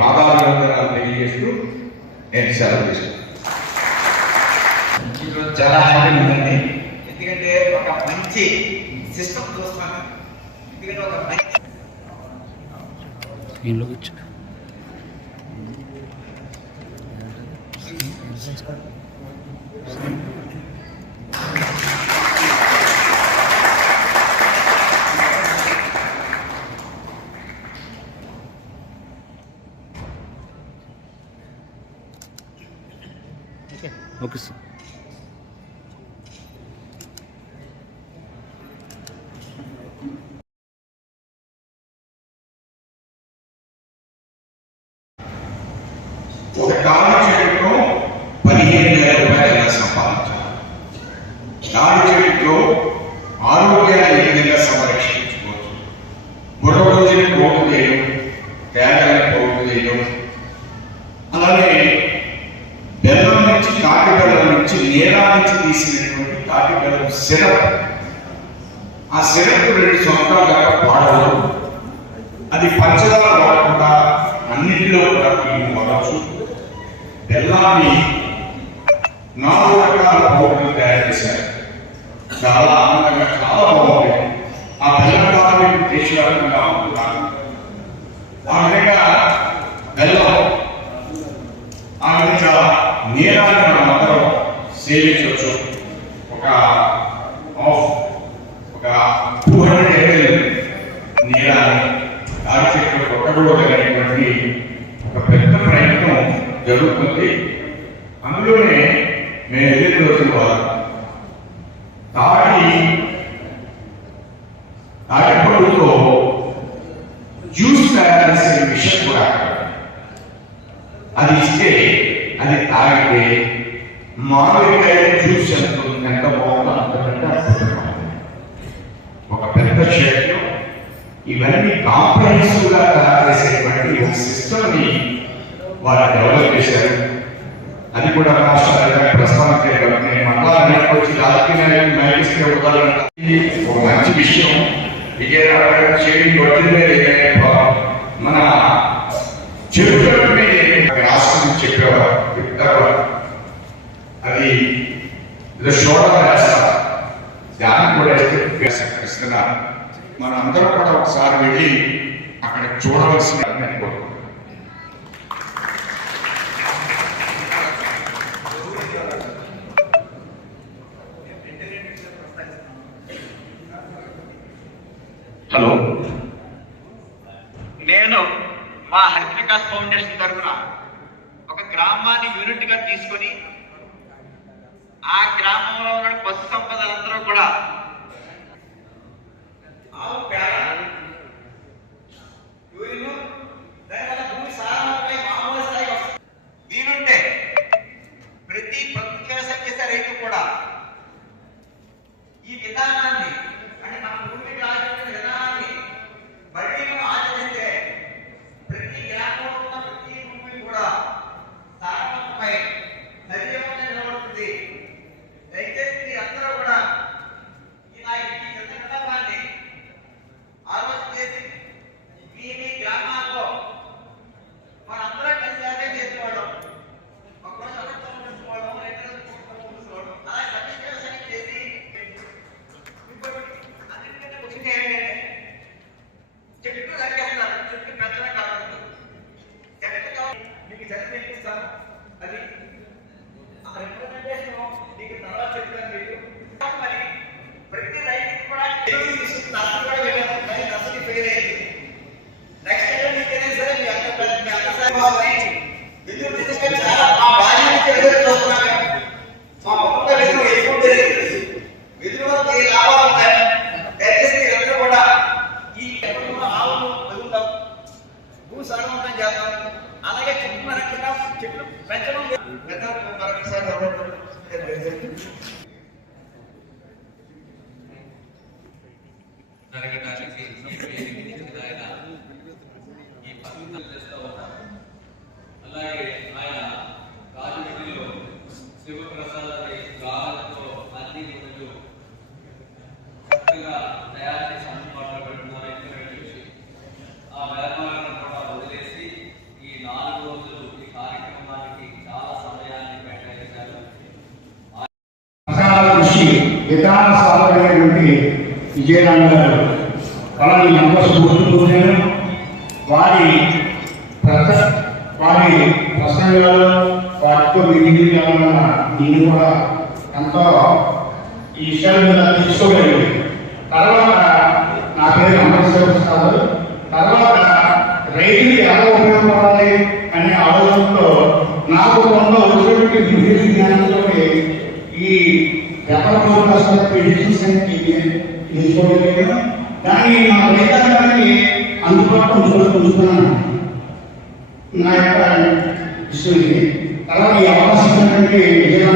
పాదాభివందనాలు తెలియజేస్తూ నేను సెలవు తీసుకున్నాను ఈరోజు చాలా హ్యాపీగా ఉందండి. ఎందుకంటే ఒక మంచి సిస్టమ్ చూస్తున్నాను ఎందుకంటే ఒక మంచి దీనిలోకి వచ్చి. ఒక తాడి చెట్టుతో పదిహేను వేల రూపాయల ఎలా సంపాదించాలి. తాడి చెట్టుతో ఆరోగ్యాన్ని ఏ విధంగా సంరక్షించుకోవచ్చు? బుర్ర పోటు పోగు చేయడం తేడాన్ని పోగు చేయడం అలానే బెల్లం నుంచి తాటి బెల్లం నుంచి నేల నుంచి తీసినటువంటి తాటి బెల్లం సిరప్. ఆ సిరప్ రెండు సంవత్సరాల దాకా పాడదు అది పంచదార వాడకుండా అన్నింటిలో కూడా దీన్ని వాడచ్చు బెల్లాన్ని నాలుగు రకాల పౌడర్లు తయారు చేశారు. చాలా ఆనందంగా చాలా బాగుంది. ఆ బెల్లం కాలం దేశవ్యాప్తంగా ఉంటున్నాను ఆ విధంగా బెల్లం ఆ విధంగా నేరాన్ని మనం అందరం సేవించవచ్చు ఒక ఆఫ్ ఒక టూ హండ్రెడ్ ఎంఎల్ నేరాన్ని తాడి చెట్లు కొట్టకూడదనేటువంటి ఒక పెద్ద ప్రయత్నం జరుగుతుంది అందులోనే మేము ఎదురు రోజుల వారు తాడి తాడి పళ్ళుతో జ్యూస్ తయారు చేసే విషయం కూడా అది ఇస్తే అది తాగితే మామిడికాయ జ్యూస్ ఎంత ఎంత బాగుందో అంతకంటే ఒక పెద్ద షర్ట్లో ఇవన్నీ కాంప్రహెన్సివ్గా తయారు చేసేటువంటి ఒక సిస్టమ్ని వారు డెవలప్ చేశారు. అది కూడా రాష్ట్రాలుగా ప్రస్తావన చేయగలం నేను మళ్ళా అనేక వచ్చి రాజకీయ నాయకులు ఉదాహరణ ఒక మంచి విషయం. విజయనగరం చేయడం ఒడ్డు మన చెరుకు మీద ఏదైనా రాష్ట్రం చెప్పేవారు చెప్తారు అది ఏదో షోడా వేస్తారు. దాన్ని కూడా ఇస్తున్నారు మన అందరం కూడా ఒకసారి వెళ్ళి అక్కడ చూడవలసిన నేను కోరుకుంటున్నాను హలో. నేను మా హరిత వికాస్ ఫౌండేషన్ తరఫున ఒక గ్రామాన్ని యూనిట్గా తీసుకొని ఆ గ్రామంలో ఉన్న పశు సంపద అందరూ కూడా ఆవు పేడ యూరిన్ దానివల్ల భూమి సారవంతమై మామూలు స్థాయికి వస్తుంది. వీలుంటే ప్రతి ప్రకృతి వ్యవసాయం చేసే రైతు కూడా ఈ విధానాన్ని విజయరామ్ గారు వాళ్ళని ఎంతో స్ఫూర్తిపోయాను వారి ప్రస వారి ప్రసంగాలు వారితో మీటింగ్ వల్ల నేను కూడా ఎంతో ఈ విషయాల మీద తీసుకోగలిగింది తర్వాత నా పేరు అంబేద్కర్ ప్రసాద్ తర్వాత రైతులు ఎలా ఉపయోగపడాలి అనే ఆలోచనతో నాకు కొంత వచ్చినటువంటి విద్యుత్ జ్ఞానంతో ఈ వ్యాపార ఎడిషన్స్ తీసుకోగలిగాను దాన్ని నా రైతాంగానికి అందుబాటులో ఉంచుకో- ఉంచుతున్నాను నా యొక్క ఇస్తుంది అలాగే ఈ అవకాశం ఇచ్చినటువంటి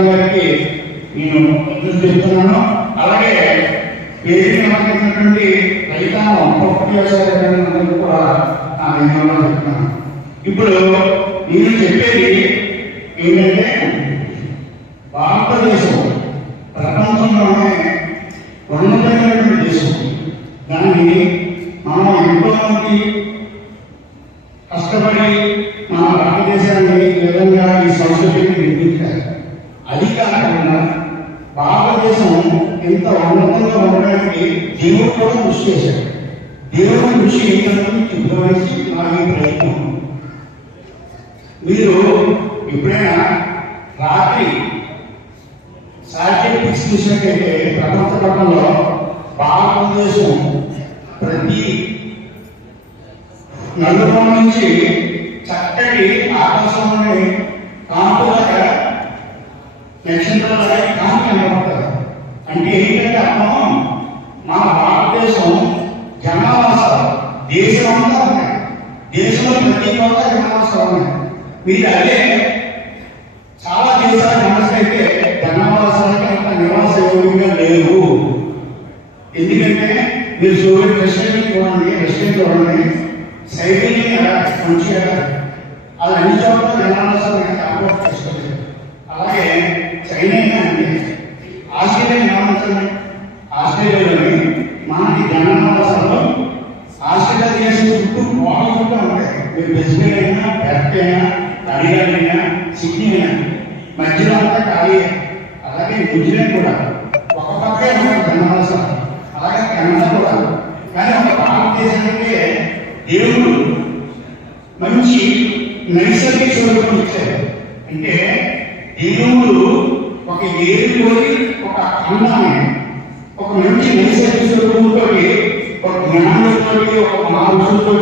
గారికి నేను కృతజ్ఞతలు చెప్తున్నాను. అలాగే వేదిక అలంకరించినటువంటి రైతాంగం ప్రకృతి వ్యవసాయాలకు కూడా నా ధన్యవాదాలు చెప్తున్నాను. ఇప్పుడు నేను చెప్పేది ఏంటంటే భారతదేశం ప్రపంచంలోనే ఉన్నతమైనటువంటి దేశం దాన్ని మనం ఎంతో మంది కష్టపడి మన భారతదేశాన్ని ఈ విధంగా ఈ సంస్కృతిని నిర్మించారు. అది కాకుండా భారతదేశం ఇంత ఉన్నతంగా ఉండడానికి దేవుడు కూడా కృషి చేశాడు. దేవుడు కృషి ఏంటంటే చెప్పవలసి నా ఈ ప్రయత్నం. మీరు ఎప్పుడైనా రాత్రి సాటిస్టిక్స్ చూసినట్టయితే ప్రపంచ పట్టణంలో భారతదేశం ప్రతి నలుగురు నుంచి చక్కటి ఆకాశంలోని కాంతులాగా నక్షత్రాలుగా కాంతి కనబడతారు అంటే ఏంటంటే అర్థం? మన భారతదేశం జనావాసాలు దేశం అంతా ఉన్నాయి. దేశంలో ప్రతి చోట జనావాసాలు ఉన్నాయి. మీరు అదే చాలా దేశాలు నమస్తే జనావాసాలకి అంత నివాస యోగ్యంగా లేవు. ఎందుకంటే మీరు సూర్యుడు రష్యన్ చూడండి రష్యన్ చూడండి సైబీరియా మంచిగా అలా అన్ని చోట్ల జనావాసాలు అభివృద్ధి చేసుకోలేదు. అలాగే చైనా అండి ఆస్ట్రేలియా గమనించండి ఆస్ట్రేలియాలోని మనకి జనావాసాలు ఆస్ట్రేలియా దేశం చుట్టూ బాగుంటూ ఉంటాయి. మీరు బెస్బెల్ అయినా పెర్త్ అయినా అడిగాల్ అయినా సిడ్నీ అయినా మధ్యలో అంతా ఖాళీ అలాగే న్యూజిలాండ్ కూడా. ఒక పక్కే మన జనావాసం అలాగే కూడా కానీ ఒక భారతదేశానికి దేవుడు మంచి నైసర్గిక స్వరూపం ఇచ్చారు అంటే దేవుడు ఒక ఏరుకోని ఒక అన్నాన్ని ఒక మంచి నైసర్గిక స్వరూపంతో ఒక జ్ఞానంతో ఒక మాంసంతో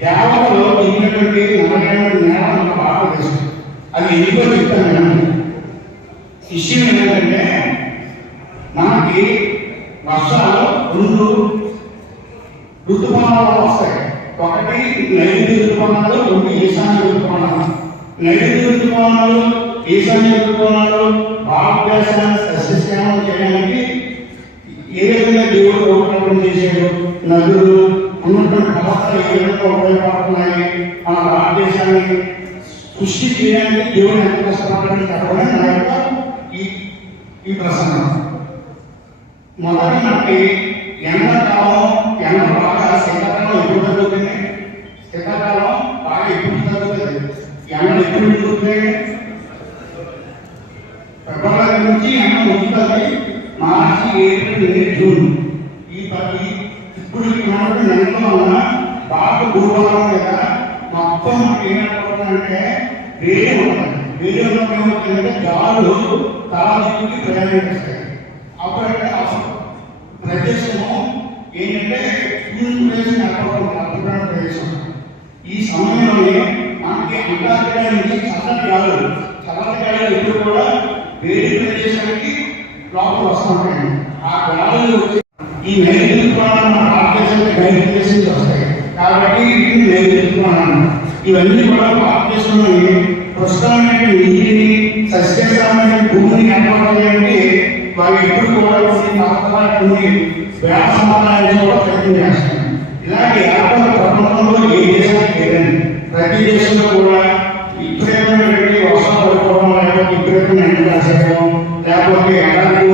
దేవతలో తిరిగినటువంటి నలభై నేల ఒక భారతదేశం అది ఎందుకో చెప్తాను విషయం ఏంటంటే మనకి వర్షాలు రెండు ఋతుపవనాలు వస్తాయి. ఒకటి నైరుతి ఋతుపవనాలు రెండు ఈశాన్య ఋతుపవనాలు నైరుతి ఋతుపవనాలు ఈశాన్య ఋతుపవనాలు భారతదేశాన్ని సస్యశ్యామం చేయడానికి ఏ విధంగా దేవుడు రూపకల్పన చేశాడు? నదులు ఉన్నటువంటి పదార్థాలు ఏ విధంగా ఉపయోగపడుతున్నాయి? మన భారతదేశాన్ని సృష్టి చేయడానికి దేవుడు ఎంత కష్టపడ్డాడని చెప్పడమే నా యొక్క ఈ ఈ ప్రసంగం. మొదటి మనకి ఎండాకాలం ఎండ బాగా శీతాకాలం ఎప్పుడు తగ్గుతుంది శీతాకాలం బాగా ఎప్పుడు తగ్గుతుంది ఎండ ఎప్పుడు తగ్గుతుంది ఫిబ్రవరి నుంచి ఎండ ఉంటుంది మార్చి ఏప్రిల్ మే జూన్. ఈ పది ఇప్పుడు ఉన్నటువంటి నెలలో ఉన్న బాగా గురువారం మీద మొత్తం ఏమైపోతుందంటే వేడి ఉంటుంది. వేడి ఉన్నప్పుడు ఏమవుతుందంటే గాలు తల దిక్కుకి ప్రదేశము ఏంటంటే కూల్ ప్రదేశం ఏర్పడడం అద్భుతమైన ప్రదేశం. ఈ సమయంలోనే మనకి అంటార్కిటా నుంచి చల్లటి గాలులు చల్లటి గాలులు ఎప్పుడు కూడా వేడి ప్రదేశానికి లోపల వస్తుంటాయి ఆ గాలులు ఈ నైరుతి ఋతుపవనాలు మన భారతదేశానికి నైరుతి దేశం వస్తాయి. కాబట్టి వీటిని నైరుతి ఋతుపవనాలు. ఇవన్నీ కూడా భారతదేశంలోని ప్రస్తుతమైన నీటిని సస్యశ్యామైన భూమిని ఏర్పడాలి అంటే వాళ్ళు ఎప్పుడు కూడా కొన్ని మతపరమైన కొన్ని వేద సమాధానాలు కూడా ప్రయత్నం చేస్తారు. ఇలాగే వ్యాపార ప్రపంచంలో ఏ దేశానికి లేదండి ప్రతి దేశంలో కూడా విపరీతమైన వర్షం పడుకోవడం పడిపోవడం లేకపోతే విపరీతమైన ఎండ కాసేయడం లేకపోతే ఎడారి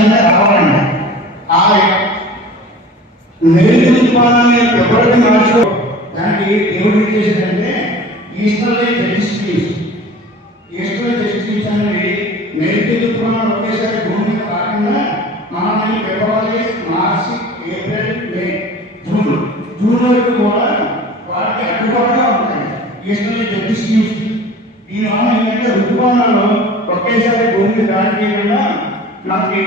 ఎండ రావాలండి ఆ ఉత్పాదన ఎవరికి మార్చిలో దానికి దేవుడు చేసిందంటే ఈస్టర్ జస్టిస్. ఈస్టర్ జస్టిస్ అనేది నెల్లి ఉత్పాదన ఒకేసారి భూమి మీద కాకుండా మనల్ని ఫిబ్రవరి మార్చి ఏప్రిల్ మే జూన్ జూన్ వరకు కూడా వాటికి అడ్డుబాటుగా ఉంటాయి ఈస్టర్ జస్టిస్ దీనివల్ల ఏంటంటే ఋతుపవనాలు ఒకేసారి భూమి మీద దాడి చేయకుండా మనకి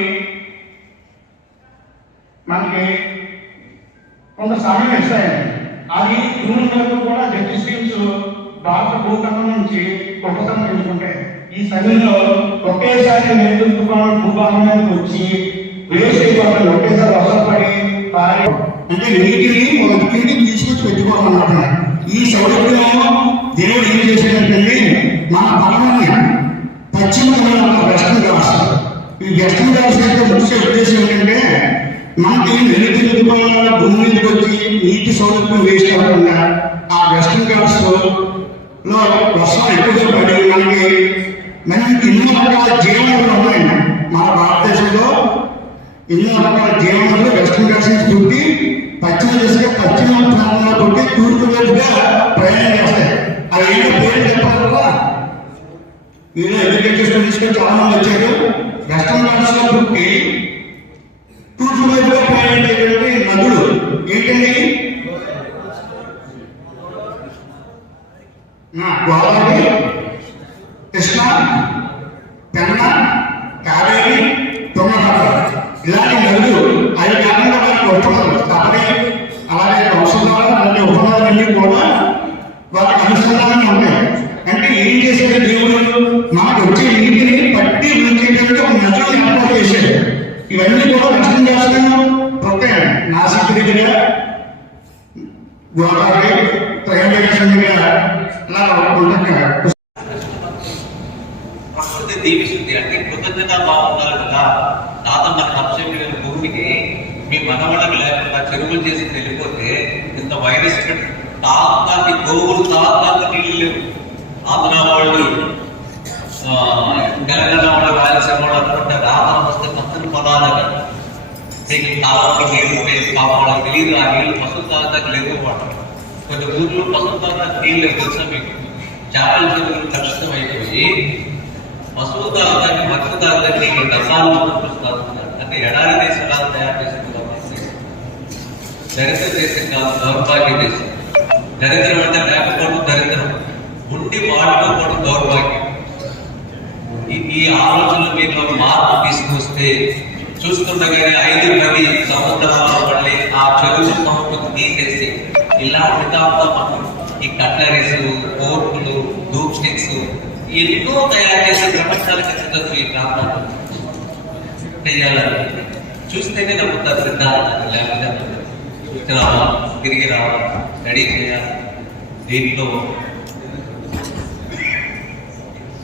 మనకి కొంత సమయం అది జూన్ వరకు కూడా జడ్జి స్కీమ్స్ భారత భూఖండం నుంచి ఉపసంహరించుకుంటాయి ఈ సమయంలో ఒకేసారి నెల్లూరు తుఫాను భూభాగం మీదకి వచ్చి వేస్ట్ అయిపోతుంది ఒకేసారి వర్షపడి పారి. అంటే నీటిని ఒక దిక్కుకి తీసుకొచ్చి పెట్టుకోవాలన్నమాట ఈ సౌలభ్యం దేవుడు ఏం చేశాడంటే మన బలమని పశ్చిమ తెలంగాణ వెస్టర్న్ ఘాట్స్. ఈ వెస్టర్న్ ఘాట్స్ యొక్క ముఖ్య ఉద్దేశం ఏంటంటే మనకి నెలకి ఋతుపవనాల భూమి మీదకి వచ్చి నీటి సౌలభ్యం వేస్ట్ కాకుండా ఆ వెస్ట్రన్ ఘాట్స్లో వర్షం ఎక్కువగా పడి మనకి మనకి ఎన్నో రకాల జీవనాలు ఉన్నాయి. మన భారతదేశంలో ఎన్నో రకాల జీవనాలు వెస్ట్రన్ ఘాట్స్ నుంచి పుట్టి పశ్చిమ దిశగా పశ్చిమ ప్రాంతంలో పుట్టి తూర్పు వైపుగా ప్రయాణం చేస్తాయి. అవి ఏంటో పేరు చెప్పాలి కదా మీరు అగ్రికల్చర్ స్టడీస్ చాలా మంది వచ్చారు. వెస్ట్రన్ ఘాట్స్లో పుట్టి తూర్పు వైపుగా ప్రయాణించేటువంటి నదులు ఏంటండి గోదావరి. ఇవన్నీ కూడా నష్టం చేస్తున్నాను ప్రత్యేక నాసిక్ దగ్గర గోదావరి త్రయంబకేశ్వరం దగ్గర అలా ప్రకృతి దీవిస్తుంది. అంటే కృతజ్ఞత బాగుండాలి కదా. తాత మన అప్సెప్పిన భూమిని మీ మనవళ్ళకి లేకుండా చెరువులు చేసి వెళ్ళిపోతే ఇంత వైరస్ పెట్టి తాతాకి గోవులు తాతాకి నీళ్ళు లేవు. ఆంధ్ర వాళ్ళు తెలంగాణ వాళ్ళు రాయలసీమ వాళ్ళు అనుకుంటే రామం పుస్తకం పక్కన పొలాలని మీకు కాలంలో నీళ్ళు ఉంటాయి పాపం వాళ్ళకి తెలియదు ఆ నీళ్ళు పశువు తాతాకి లేవు వాడు కొన్ని ఊర్లో పశువు తాతాకి నీళ్ళు లేవు తెలుసా మీకు చేపల చెరువులు కలుషితం అయిపోయి పశువు తాగడానికి మత్తు తాగడానికి రసాలు తాగుతున్నారు అంటే ఎడారి దేశాలు తయారు చేసింది కాబట్టి దరిద్ర దేశం కాదు దౌర్భాగ్య దేశం దరిద్రం అంటే లేకపోవడం దరిద్రం ఉండి వాడుకోవడం దౌర్భాగ్యం ఈ- ఈ ఆలోచనలు మీలో మార్పు తీసుకొస్తే చూస్తుండగానే ఐదు పది సంవత్సరాల మళ్ళీ ఆ చెరువు పంపు తీసేసి ఇలా మిగతా మనం ఈ కట్లరీస్ కోర్టులు ధూప్ స్టిక్స్ ఎన్నో తయారు చేసే ప్రపంచానికి చెందొచ్చు ఈ ప్రాంతాలు చేయాలని చూస్తేనే నమ్ముతారు సిద్ధాంతాన్ని లేకపోతే నమ్మరు. రావాలి తిరిగి రావాలి రెడీ చేయాలి దీంట్లో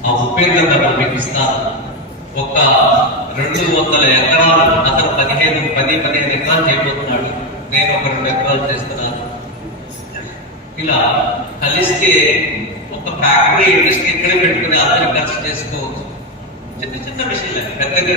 ఆ ఉపేంద్ర గారు మీకు ఇస్తాను. ఒక రెండు వందల ఎకరాలు అతను పదిహేను పది పదిహేను ఎకరాలు చేయబోతున్నాడు. నేను ఒక రెండు ఎకరాలు చేస్తున్నాను. ఇలా కలిస్తే ఒక ఫ్యాక్టరీ ఇండస్ట్రీ ఇక్కడే పెట్టుకుని అందరూ ఖర్చు చేసుకోవచ్చు. చిన్న చిన్న విషయాలే పెద్దగా